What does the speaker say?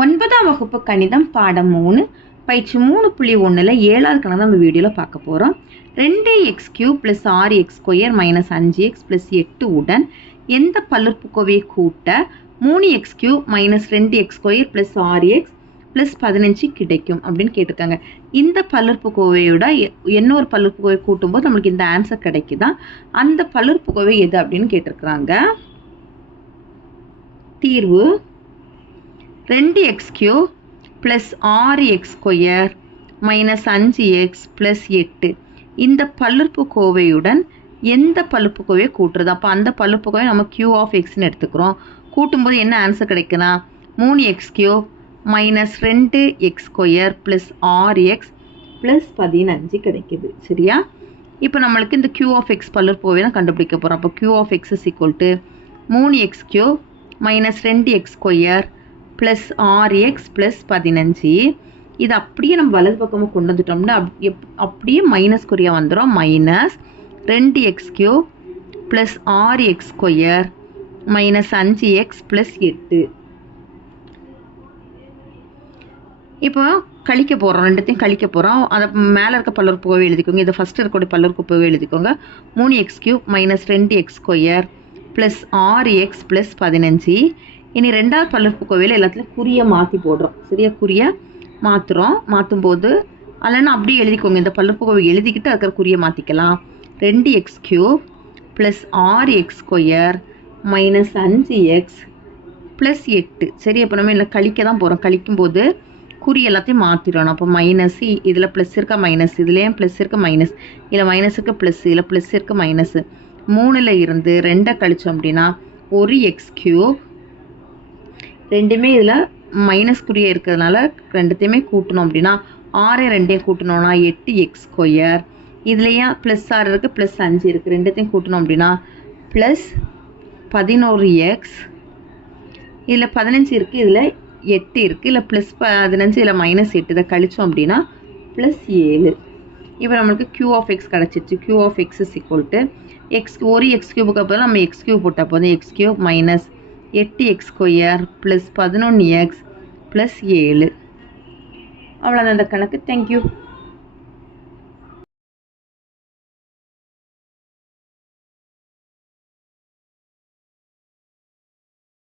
ஒன்பதாம் வகுப்பு கணிதம் பாடம் மூணு பயிற்சி மூணு புள்ளி ஒன்றில் ஏழாவது கணக்கு நம்ம வீடியோவில் பார்க்க போகிறோம் ரெண்டு எக்ஸ் கியூ ப்ளஸ் ஆறு எக்ஸ் ஸ்கொயர் மைனஸ் அஞ்சு எக்ஸ் ப்ளஸ் எட்டு உடன் எந்த பல்லுறுப்புக்கோவையை கூட்ட மூணு எக்ஸ் கியூ மைனஸ் ரெண்டு எக்ஸ் ஸ்கொயர் ப்ளஸ் ஆறு எக்ஸ் ப்ளஸ் பதினஞ்சு கிடைக்கும் அப்படின்னு கேட்டிருக்காங்க. இந்த பல்லுறுப்புக்கோவையோட கோவையோட என்ன ஒரு பல்லுறுப்புக்கோவை கூட்டும்போது நம்மளுக்கு இந்த ஆன்சர் கிடைக்குதா? அந்த பல்லுறுப்புக்கோவை எது அப்படின்னு கேட்டிருக்கிறாங்க. தீர்வு ரெண்டு எக்ஸ் கியூ ப்ளஸ் ஆறு எக்ஸ் ஸ்கொயர் மைனஸ் அஞ்சு எக்ஸ் ப்ளஸ் எட்டு. இந்த பல்லுறுப்புக்கோவையுடன் எந்த பல்லுறுப்புக்கோவையை கூட்டுறது? அப்போ அந்த பல்லுறுப்புக்கோவை நம்ம கியூ ஆஃப் எக்ஸ்னு எடுத்துக்கிறோம். கூட்டும்போது என்ன ஆன்சர் கிடைக்குன்னா? மூணு எக்ஸ் கியூ மைனஸ் ரெண்டு எக்ஸ் ஸ்கொயர் ப்ளஸ் ஆறு எக்ஸ் ப்ளஸ் பதினஞ்சு கிடைக்குது. சரியா? இப்போ நம்மளுக்கு இந்த கியூ ஆஃப் எக்ஸ் பல்லுறுப்புக்கோவை தான் கண்டுபிடிக்க போகிறோம் அப்போ Q of x is equal to மூணு எக்ஸ் கியூ மைனஸ் ரெண்டு எக்ஸ் ஸ்கொயர் ப்ளஸ் ஆர் எக்ஸ் ப்ளஸ் பதினஞ்சு. இது அப்படியே நம்ம வலது பக்கமாக கொண்டு வந்துட்டோம்னா அப்- எப்- அப்படியே மைனஸ் குறியா வந்துடும் மைனஸ் ரெண்டு எக்ஸ் கியூப் ப்ளஸ் ஆறு எக்ஸ் ஸ்கொயர் மைனஸ் அஞ்சு எக்ஸ் ப்ளஸ் எட்டு. இப்போ கழிக்க போகிறோம் ரெண்டுத்தையும் கழிக்க போகிறோம் அதை மேலே இருக்க பல்லுறுப்புக்கோவை எழுதிக்கோங்க. இதை ஃபஸ்ட்டு இருக்கக்கூடிய பல்லுறுப்புக்கோவை எழுதிக்கோங்க. மூணு எக்ஸ் கியூப் மைனஸ் ரெண்டு எக்ஸ் ஸ்கொயர் ப்ளஸ் ஆறு எக்ஸ் ப்ளஸ் பதினஞ்சு. இனி ரெண்டாவது பல்லுறுப்புக்கோவையில் எல்லாத்துலையும் குறியை மாற்றி போடுறோம். சரியா? குறியை மாற்றுறோம் மாற்றும் போது அல்லனா அப்படியே எழுதிக்கோங்க. இந்த பல்லுறுப்புக்கோவை எழுதிக்கிட்டு அதுக்கிற குறியை மாற்றிக்கலாம் ரெண்டு எக்ஸ் கியூப் ப்ளஸ் ஆறு எக்ஸ் ஸ்கொயர் மைனஸ் அஞ்சு எக்ஸ் ப்ளஸ் எட்டு. சரி அப்போ நம்ம இல்லை கழிக்க தான் போகிறோம் கழிக்கும்போது குறி எல்லாத்தையும் மாற்றிடணும் அப்போ மைனஸ் இதில் ப்ளஸ் இருக்க? மைனஸ் இதுலேயும் ப்ளஸ் இருக்க? மைனஸ் இதில் மைனஸ் இருக்க ப்ளஸ் இல்லை ப்ளஸ் இருக்க? மைனஸ் மூணில் இருந்து ரெண்டை கழிச்சோம் அப்படின்னா ஒரு எக்ஸ் கியூப் ரெண்டுமே இதில் மைனஸ் குறியே இருக்கிறதுனால ரெண்டுத்தையுமே கூட்டணும் அப்படின்னா ஆறு ரெண்டையும் கூட்டணும்னா எட்டு எக்ஸ் ஸ்கொயர் இதுலேயும் ப்ளஸ் ஆறு இருக்குது ப்ளஸ் அஞ்சு இருக்குது ரெண்டுத்தையும் கூட்டணும் அப்படின்னா ப்ளஸ் பதினோரு எக்ஸ் இதில் பதினஞ்சு இருக்குது இதில் எட்டு இருக்குது இல்லை ப்ளஸ் பதினஞ்சு இதில் மைனஸ் எட்டு. இதை கழித்தோம் அப்படின்னா ப்ளஸ் ஏழு. இப்போ நம்மளுக்கு க்யூ ஆஃப் எக்ஸ் கிடச்சிருச்சு. Q of x is equal to x ஒரு எக்ஸ் கியூபுக்கு அப்புறம் நம்ம எக்ஸ் கியூப் போட்டால் போதும் எக்ஸ் கியூப் மைனஸ் எட்டு எக்ஸ் ஸ்கொயர் ப்ளஸ் பதினொன்று எக்ஸ் ப்ளஸ் ஏழு. அவ்வளோதான் அந்த கணக்கு. தேங்க்யூ